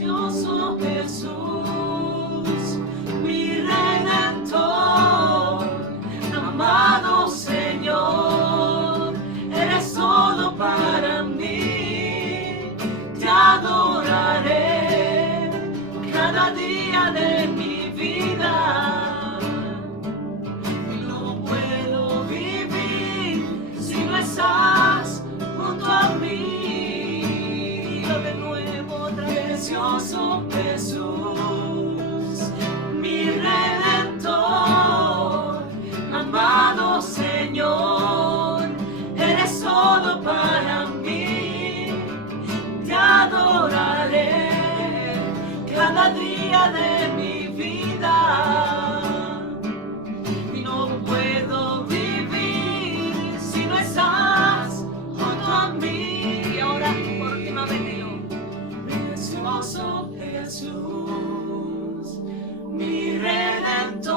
Precioso Jesús, mi Redentor, amado Señor, eres todo para mí. Te adoraré cada día de mi vida. No puedo vivir si no estás junto a mí. De nuevo, precioso Jesús, mi Redentor, amado Señor, eres todo para mí. Te adoraré cada día de mi vida. Y no puedo vivir si no estás junto a mí. Y ahora, por última vez, precioso Jesús, mi Redentor,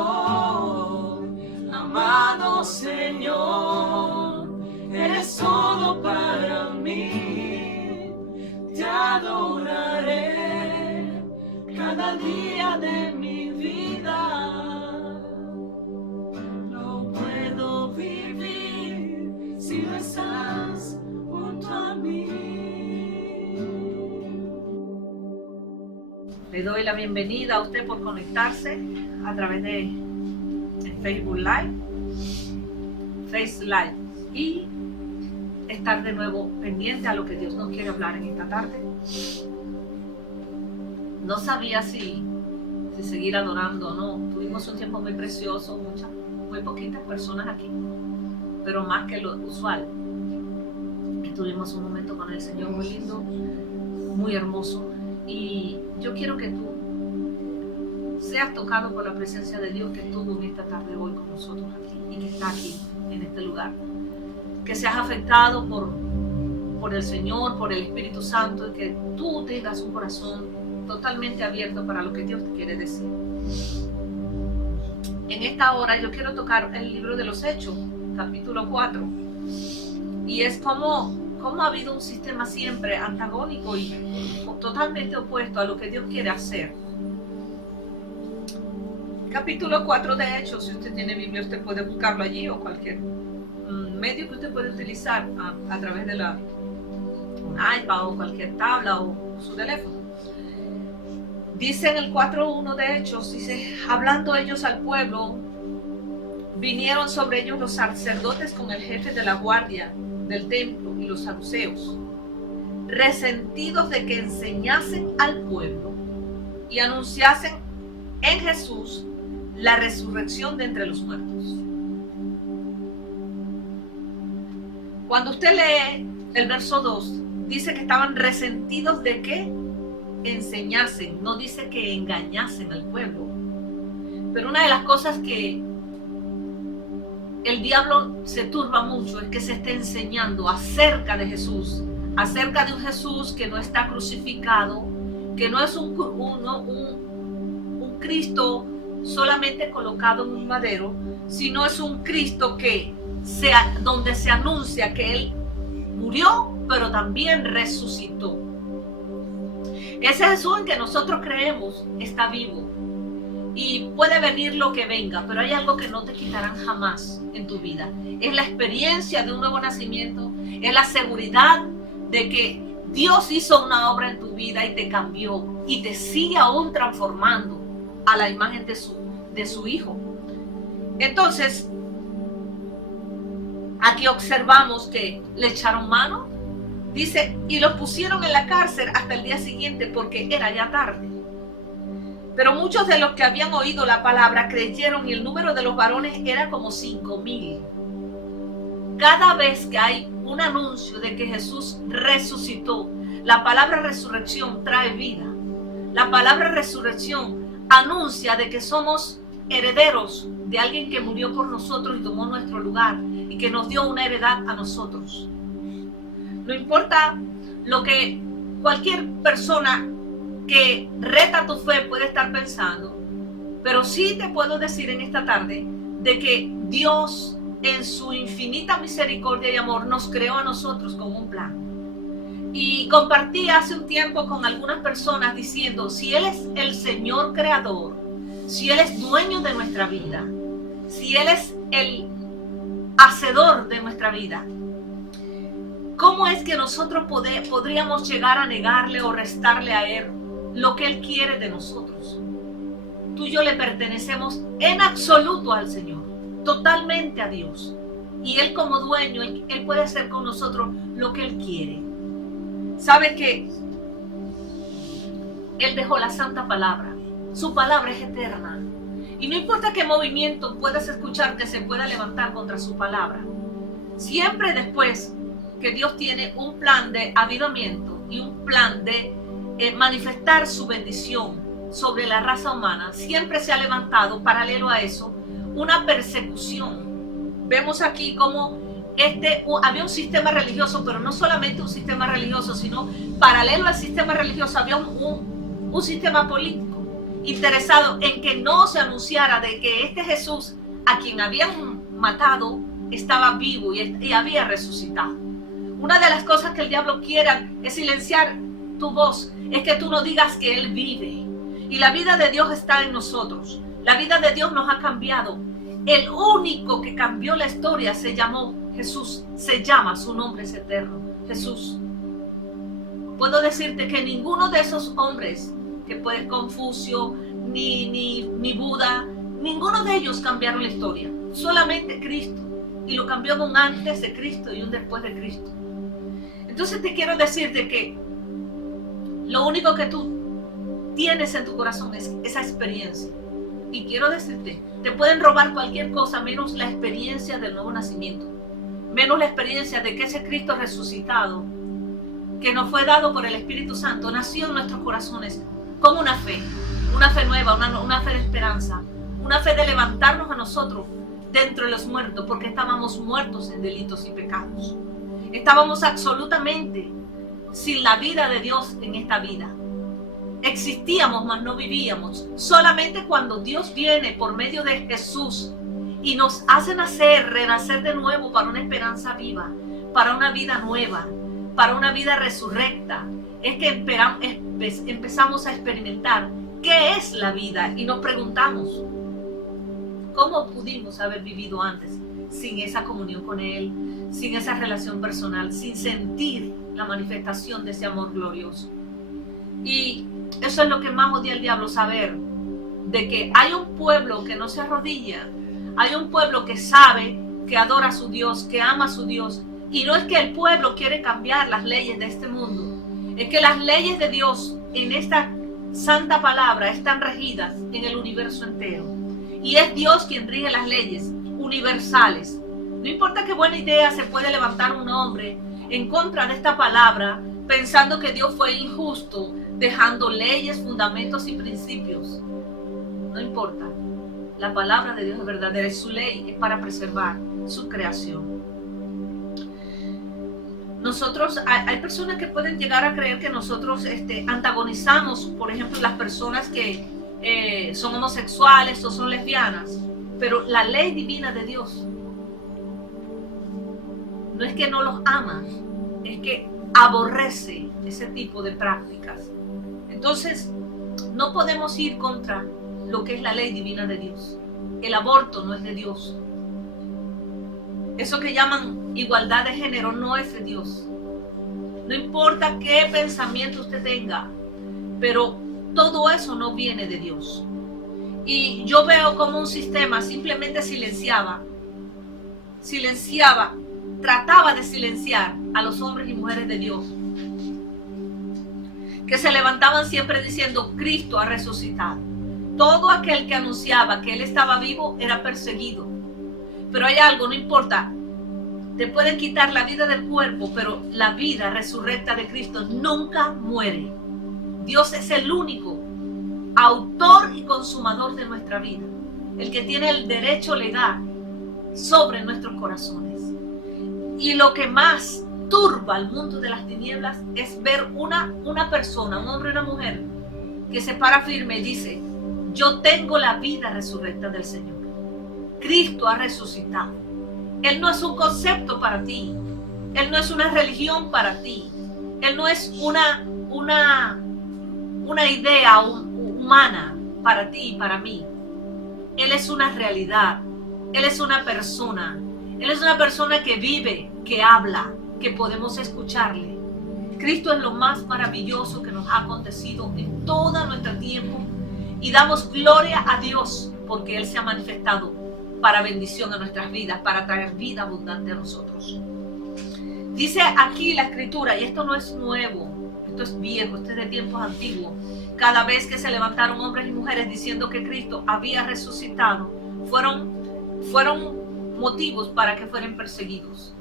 amado Señor, eres todo para mí. Te adoraré cada día de mi vida. No puedo vivir si no estás junto a mí. Le doy la bienvenida a usted por conectarse a través de Facebook Live, Face Live, y estar de nuevo pendiente a lo que Dios nos quiere hablar en esta tarde. No sabía si seguir adorando o no. Tuvimos un tiempo muy precioso, muy poquitas personas aquí, pero más que lo usual. Tuvimos un momento con el Señor muy lindo, muy hermoso. Y yo quiero que tú seas tocado por la presencia de Dios que estuvo en esta tarde hoy con nosotros aquí y que está aquí en este lugar. Que seas afectado por el Señor, por el Espíritu Santo, y que tú tengas un corazón totalmente abierto para lo que Dios te quiere decir. En esta hora yo quiero tocar el libro de los Hechos, capítulo 4, y es como ha habido un sistema siempre antagónico y totalmente opuesto a lo que Dios quiere hacer. Capítulo 4 de Hechos, si usted tiene Biblia, usted puede buscarlo allí, o cualquier medio que usted puede utilizar a través de un iPad o cualquier tabla o su teléfono. Dice en el 4.1 de Hechos, dice: hablando ellos al pueblo, vinieron sobre ellos los sacerdotes con el jefe de la guardia del templo y los saduceos, resentidos de que enseñasen al pueblo y anunciasen en Jesús la resurrección de entre los muertos. Cuando usted lee el verso 2, dice que estaban resentidos de que enseñasen, no dice que engañasen al pueblo. Pero una de las cosas que el diablo se turba mucho es que se esté enseñando acerca de Jesús, acerca de un Jesús que no está crucificado, que no es un Cristo solamente colocado en un madero, sino es un Cristo donde se anuncia que Él murió, pero también resucitó. Ese Jesús en que nosotros creemos está vivo. Y puede venir lo que venga, pero hay algo que no te quitarán jamás en tu vida. Es la experiencia de un nuevo nacimiento, es la seguridad de que Dios hizo una obra en tu vida y te cambió y te sigue aún transformando a la imagen de su Hijo. Entonces, aquí observamos que le echaron mano, dice, y los pusieron en la cárcel hasta el día siguiente porque era ya tarde. Pero muchos de los que habían oído la palabra creyeron y el número de los varones era como 5,000. Cada vez que hay un anuncio de que Jesús resucitó, la palabra resurrección trae vida. La palabra resurrección anuncia de que somos herederos de alguien que murió por nosotros y tomó nuestro lugar y que nos dio una heredad a nosotros. No importa lo que cualquier persona que reta tu fe puede estar pensando, pero sí te puedo decir en esta tarde de que Dios en su infinita misericordia y amor nos creó a nosotros con un plan. Y compartí hace un tiempo con algunas personas diciendo, si Él es el Señor creador, si Él es dueño de nuestra vida, si Él es el hacedor de nuestra vida, ¿cómo es que nosotros podríamos llegar a negarle o restarle a Él lo que Él quiere de nosotros? Tú y yo le pertenecemos en absoluto al Señor, totalmente a Dios. Y Él como dueño, Él puede hacer con nosotros lo que Él quiere. ¿Sabe que Él dejó la santa palabra? Su palabra es eterna. Y no importa qué movimiento puedas escuchar que se pueda levantar contra su palabra. Siempre después que Dios tiene un plan de avivamiento y un plan de manifestar su bendición sobre la raza humana, siempre se ha levantado, paralelo a eso, una persecución. Vemos aquí cómo había un sistema religioso, pero no solamente un sistema religioso, sino paralelo al sistema religioso había un sistema político interesado en que no se anunciara de que este Jesús a quien habían matado estaba vivo y había resucitado. Una de las cosas que el diablo quiera es silenciar tu voz, es que tú no digas que Él vive. Y la vida de Dios está en nosotros. La vida de Dios nos ha cambiado. El único que cambió la historia se llamó Jesús, se llama, su nombre es eterno, Jesús. Puedo decirte que ninguno de esos hombres, que puede Confucio, ni Buda, ninguno de ellos cambiaron la historia, solamente Cristo. Y lo cambió en un antes de Cristo y un después de Cristo. Entonces te quiero decirte que lo único que tú tienes en tu corazón es esa experiencia. Y quiero decirte, te pueden robar cualquier cosa menos la experiencia del nuevo nacimiento, menos la experiencia de que ese Cristo resucitado, que nos fue dado por el Espíritu Santo, nació en nuestros corazones como una fe nueva, una fe de esperanza, una fe de levantarnos a nosotros dentro de los muertos, porque estábamos muertos en delitos y pecados. Estábamos absolutamente sin la vida de Dios en esta vida. Existíamos, mas no vivíamos. Solamente cuando Dios viene por medio de Jesús y nos hace nacer, renacer de nuevo para una esperanza viva, para una vida nueva, para una vida resurrecta, es que empezamos a experimentar qué es la vida y nos preguntamos, ¿cómo pudimos haber vivido antes sin esa comunión con Él, sin esa relación personal, sin sentir la manifestación de ese amor glorioso? Y eso es lo que más odia el diablo, saber de que hay un pueblo que no se arrodilla, hay un pueblo que sabe, que adora a su Dios, que ama a su Dios. Y no es que el pueblo quiere cambiar las leyes de este mundo, es que las leyes de Dios en esta santa palabra están regidas en el universo entero. Y es Dios quien rige las leyes universales. No importa qué buena idea se puede levantar un hombre en contra de esta palabra, pensando que Dios fue injusto, dejando leyes, fundamentos y principios. No importa. La palabra de Dios es verdadera y su ley es para preservar su creación. Nosotros, hay personas que pueden llegar a creer que nosotros antagonizamos, por ejemplo, las personas que son homosexuales o son lesbianas, pero la ley divina de Dios no es que no los ama, es que aborrece ese tipo de prácticas. Entonces, no podemos ir contra lo que es la ley divina de Dios. El aborto no es de Dios. Eso que llaman igualdad de género no es de Dios. No importa qué pensamiento usted tenga, pero todo eso no viene de Dios. Y yo veo como un sistema simplemente silenciaba, trataba de silenciar a los hombres y mujeres de Dios, que se levantaban siempre diciendo, Cristo ha resucitado. Todo aquel que anunciaba que Él estaba vivo era perseguido. Pero hay algo, no importa, te pueden quitar la vida del cuerpo, pero la vida resurrecta de Cristo nunca muere. Dios es el único autor y consumador de nuestra vida, el que tiene el derecho legal sobre nuestros corazones. Y lo que más turba al mundo de las tinieblas es ver una persona, un hombre y una mujer, que se para firme y dice, yo tengo la vida resurrecta del Señor. Cristo ha resucitado. Él no es un concepto para ti. Él no es una religión para ti. Él no es una idea humana para ti y para mí. Él es una realidad. Él es una persona. Él es una persona que vive, que habla, que podemos escucharle. Cristo es lo más maravilloso que nos ha acontecido en todo nuestro tiempo y damos gloria a Dios porque Él se ha manifestado para bendición a nuestras vidas, para traer vida abundante a nosotros. Dice aquí la Escritura, y esto no es nuevo, esto es viejo, esto es de tiempos antiguos. Cada vez que se levantaron hombres y mujeres diciendo que Cristo había resucitado, fueron motivos para que fueran perseguidos.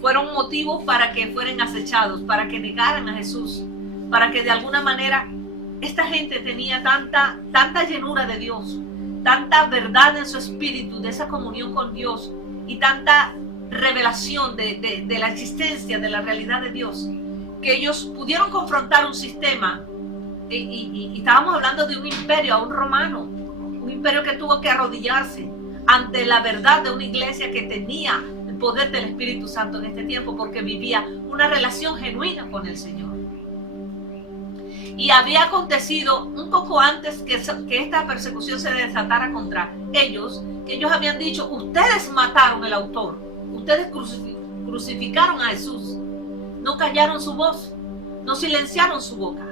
Fueron motivos para que fueran acechados, para que negaran a Jesús, para que de alguna manera esta gente tenía tanta llenura de Dios, tanta verdad en su espíritu, de esa comunión con Dios y tanta revelación de la existencia, de la realidad de Dios, que ellos pudieron confrontar un sistema y estábamos hablando de un imperio, a un romano, un imperio que tuvo que arrodillarse ante la verdad de una iglesia que tenía el poder del Espíritu Santo en este tiempo porque vivía una relación genuina con el Señor. Y había acontecido un poco antes que esta persecución se desatara contra ellos, que ellos habían dicho: ustedes mataron al autor, ustedes crucificaron a Jesús, no callaron su voz, no silenciaron su boca,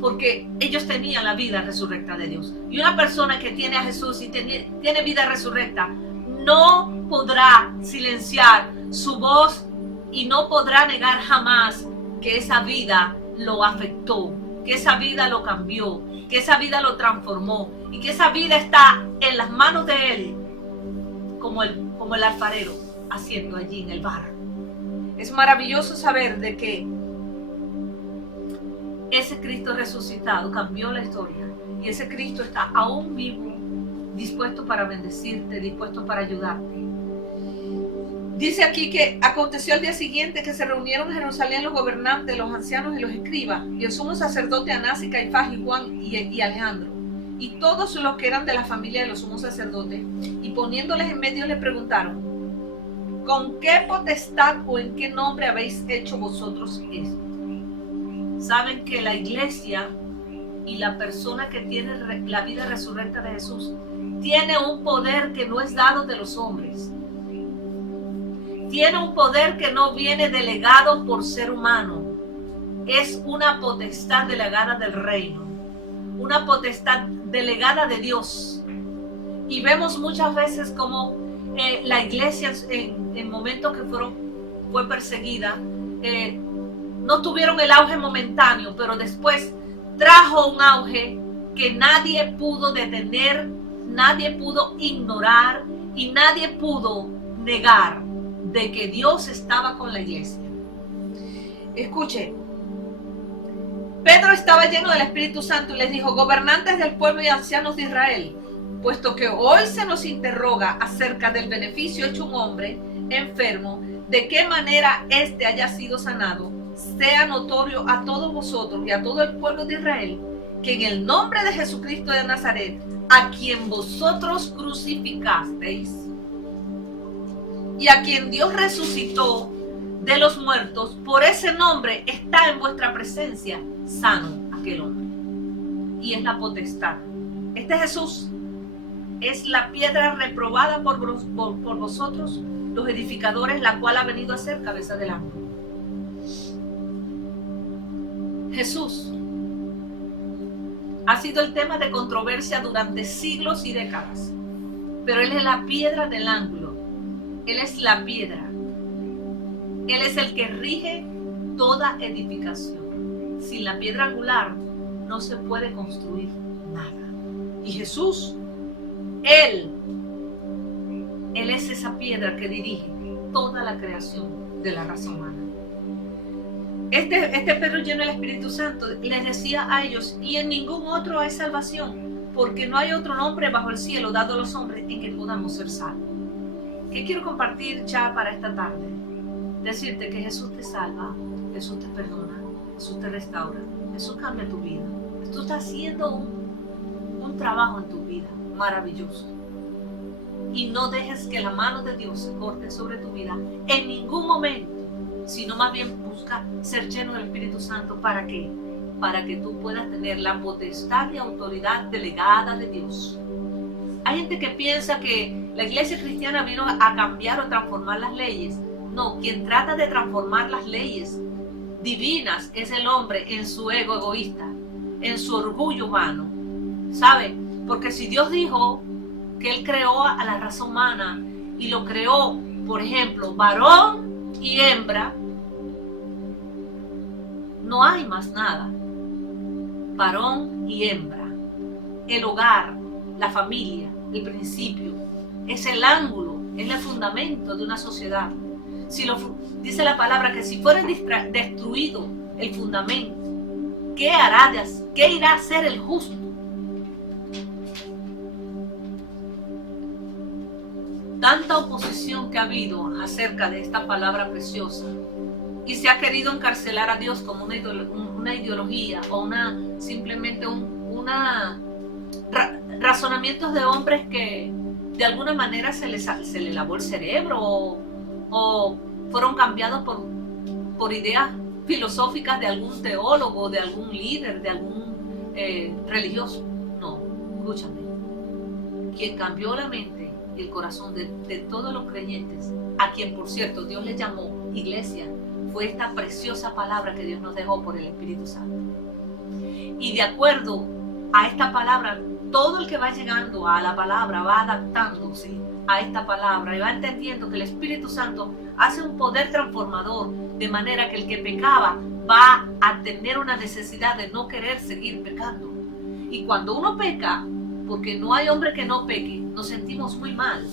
porque ellos tenían la vida resurrecta de Dios. Y una persona que tiene a Jesús y tiene vida resurrecta no podrá silenciar su voz y no podrá negar jamás que esa vida lo afectó, que esa vida lo cambió, que esa vida lo transformó y que esa vida está en las manos de Él como el alfarero haciendo allí en el barro. Es maravilloso saber de que ese Cristo resucitado cambió la historia y ese Cristo está aún vivo, dispuesto para bendecirte, dispuesto para ayudarte. Dice aquí que aconteció al día siguiente que se reunieron en Jerusalén los gobernantes, los ancianos y los escribas, y el sumo sacerdote Anás y Caifás y Juan y Alejandro, y todos los que eran de la familia de los sumos sacerdotes, y poniéndoles en medio le preguntaron: ¿con qué potestad o en qué nombre habéis hecho vosotros esto? Saben que la iglesia y la persona que tiene la vida resurrecta de Jesús tiene un poder que no es dado de los hombres. Tiene un poder que no viene delegado por ser humano. Es una potestad delegada del reino. Una potestad delegada de Dios. Y vemos muchas veces como la iglesia en momentos que fue perseguida, no tuvieron el auge momentáneo, pero después trajo un auge que nadie pudo detener, nadie pudo ignorar y nadie pudo negar de que Dios estaba con la iglesia. Escuche, Pedro estaba lleno del Espíritu Santo y les dijo: gobernantes del pueblo y ancianos de Israel, puesto que hoy se nos interroga acerca del beneficio hecho un hombre enfermo, de qué manera éste haya sido sanado, sea notorio a todos vosotros y a todo el pueblo de Israel, que en el nombre de Jesucristo de Nazaret, a quien vosotros crucificasteis y a quien Dios resucitó de los muertos, por ese nombre está en vuestra presencia sano aquel hombre. Y es la potestad. Este Jesús es la piedra reprobada por vosotros, los edificadores, la cual ha venido a ser cabeza del ángulo. Jesús ha sido el tema de controversia durante siglos y décadas, pero Él es la piedra del ángulo. Él es la piedra. Él es el que rige toda edificación. Sin la piedra angular no se puede construir nada. Y Jesús, Él es esa piedra que dirige toda la creación de la raza humana. Este Pedro, lleno del Espíritu Santo, les decía a ellos: y en ningún otro hay salvación, porque no hay otro nombre bajo el cielo dado a los hombres en que podamos ser salvos. ¿Qué quiero compartir ya para esta tarde? Decirte que Jesús te salva, Jesús te perdona, Jesús te restaura, Jesús cambia tu vida. Jesús está haciendo un trabajo en tu vida maravilloso. Y no dejes que la mano de Dios se corte sobre tu vida en ningún momento. sino más bien busca ser lleno del Espíritu Santo. ¿Para qué? Para que tú puedas tener la potestad y autoridad delegada de Dios. Hay gente que piensa que la iglesia cristiana vino a cambiar o transformar las leyes. No, quien trata de transformar las leyes divinas es el hombre en su ego egoísta, en su orgullo humano. ¿Sabe? Porque si Dios dijo que Él creó a la raza humana y lo creó, por ejemplo, varón y hembra, no hay más nada. Varón y hembra, el hogar, la familia, el principio, es el ángulo, es el fundamento de una sociedad. Dice la palabra que si fuera destruido el fundamento, ¿qué irá a hacer el justo? Tanta oposición que ha habido acerca de esta palabra preciosa, y se ha querido encarcelar a Dios como una ideología o simplemente razonamientos de hombres que de alguna manera se les lavó el cerebro o fueron cambiados por ideas filosóficas de algún teólogo, de algún líder, de algún religioso. No, escúchame. Quien cambió la mente y el corazón de todos los creyentes, a quien por cierto Dios les llamó iglesia, fue esta preciosa palabra que Dios nos dejó por el Espíritu Santo. Y de acuerdo a esta palabra, todo el que va llegando a la palabra va adaptándose a esta palabra y va entendiendo que el Espíritu Santo hace un poder transformador, de manera que el que pecaba va a tener una necesidad de no querer seguir pecando. Y cuando uno peca, porque no hay hombre que no peque, nos sentimos muy mal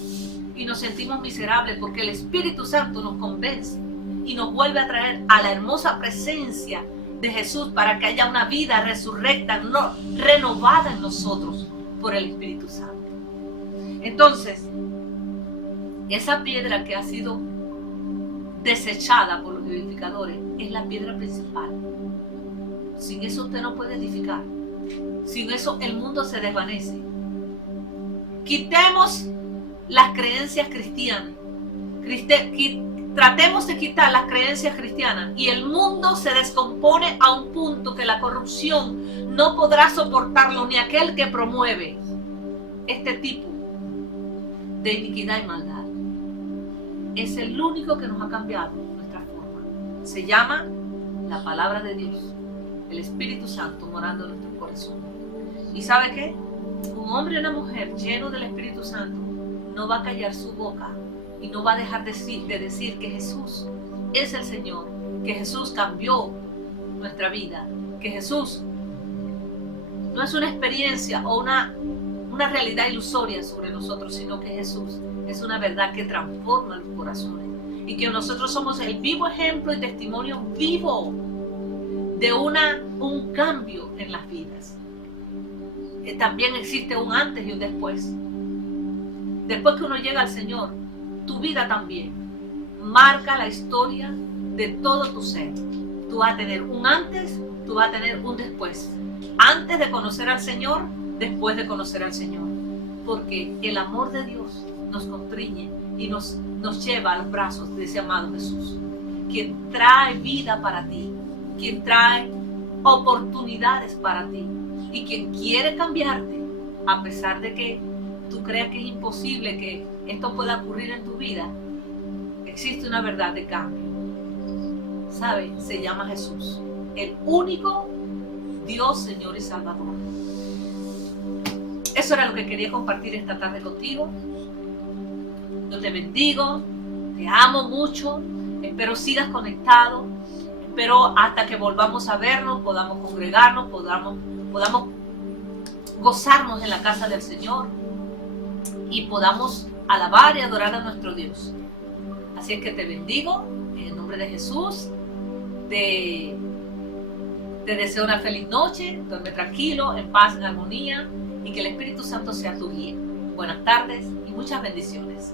y nos sentimos miserables, porque el Espíritu Santo nos convence y nos vuelve a traer a la hermosa presencia de Jesús para que haya una vida resurrecta, renovada en nosotros por el Espíritu Santo. Entonces, esa piedra que ha sido desechada por los edificadores es la piedra principal. Sin eso usted no puede edificar. Sin eso el mundo se desvanece. Quitemos las creencias cristianas. Tratemos de quitar las creencias cristianas y el mundo se descompone a un punto que la corrupción no podrá soportarlo, ni aquel que promueve este tipo de iniquidad y maldad. Es el único que nos ha cambiado nuestra forma. Se llama la palabra de Dios, el Espíritu Santo morando en nuestro corazón. ¿Y sabe qué? Un hombre y una mujer llenos del Espíritu Santo no va a callar su boca y no va a dejar de decir que Jesús es el Señor, que Jesús cambió nuestra vida, que Jesús no es una experiencia o una realidad ilusoria sobre nosotros, sino que Jesús es una verdad que transforma los corazones y que nosotros somos el vivo ejemplo y testimonio vivo de un cambio en las vidas. También existe un antes y un después. Después que uno llega al Señor, tu vida también marca la historia de todo tu ser. Tú vas a tener un antes, tú vas a tener un después. Antes de conocer al Señor, después de conocer al Señor. Porque el amor de Dios nos constriñe y nos lleva a los brazos de ese amado Jesús, quien trae vida para ti, quien trae oportunidades para ti y quien quiere cambiarte, a pesar de que tú creas que es imposible que esto pueda ocurrir en tu vida. Existe una verdad de cambio. ¿Sabe? Se llama Jesús, el único Dios, Señor y Salvador. Eso era lo que quería compartir esta tarde contigo. Yo te bendigo, te amo mucho, espero sigas conectado, espero hasta que volvamos a vernos, podamos congregarnos, podamos gozarnos en la casa del Señor y podamos alabar y adorar a nuestro Dios. Así es que te bendigo en el nombre de Jesús, te deseo una feliz noche, duerme tranquilo, en paz, en armonía y que el Espíritu Santo sea tu guía. Buenas tardes y muchas bendiciones.